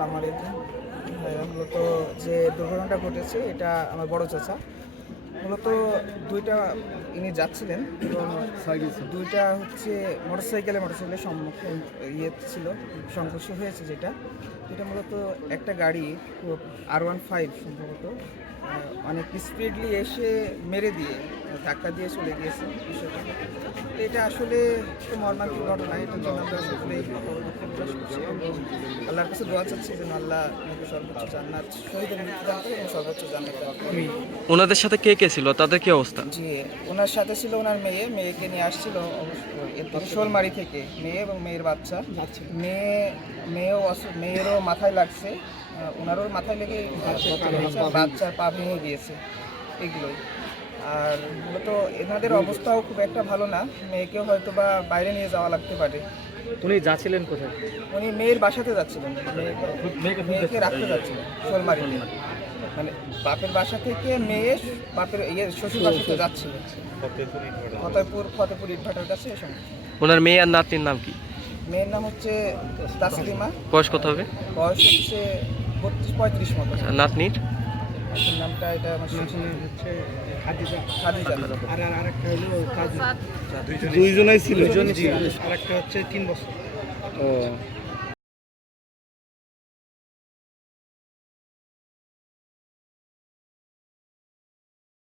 আসসালামু আলাইকুম। মূলত যে দুর্ঘটনাটা ঘটেছে এটা আমার বড় চাচা। মূলত দুইটা ইনি যাচ্ছিলেন এবং দুইটা হচ্ছে মোটরসাইকেলের সম্মুখীন ছিল, সংঘর্ষ হয়েছে যেটা মূলত একটা গাড়ি R15 সম্ভবত অনেক স্পিডলি এসে মেরে দিয়ে ধাক্কা দিয়ে চলে গিয়েছে বিষয়টা। তো এটা আসলে একটু মর্মান্তিক ঘটনা। এটার জন্য আমরা সকলেই দুঃখ প্রকাশ করছি এবং আল্লাহর কাছে দোয়া চাচ্ছি যেন আল্লাহ আমাকে সর্বোচ্চ জান্নাত, শহীদের মৃত্যু দান করে এবং সর্বোচ্চ জান্নাত দান করে। ওনাদের সাথে কে কে ছিল, তাদের কি অবস্থা? জি, ওনার সাথে ছিল ওনার মেয়েকে নিয়ে আসছিল এরপর শোলমারি থেকে, মেয়ে এবং মেয়ের বাচ্চা। মেয়েরও মাথায় লাগছে, ওনারও মাথায় লেগে বাচ্চার পা ভেঙে গিয়েছে এগুলোই। আর মূলত এনাদের অবস্থাও খুব একটা ভালো না, মেয়েকেও হয়তো বা বাইরে নিয়ে যাওয়া লাগতে পারে। উনি যাচ্ছিলেন কোথায়? উনি মেয়ের বাসাতে যাচ্ছিলেন, মেয়েকে রাখতে যাচ্ছিলেন শোলমারিতে। মানে বাপের বাসা থেকে মেয়ে বাপের শ্বশুর বাসাতে যাচ্ছিল, ফতেপুর ইটভাটার কাছে। এই সময় ওনার মেয়ে আর নাতনির নাম কি? মেয়ের নাম হচ্ছে তাসলিমা, বয়স কত হবে? বয়স হচ্ছে 32-35 মতো। আর নাতনির? এখন নামটা এটা আমার হচ্ছে খাদিজা। খাদিজা। আর আরেকটা হলো সাদ। দুইজনই ছিল, আরেকটা হচ্ছে 3 বছর। ও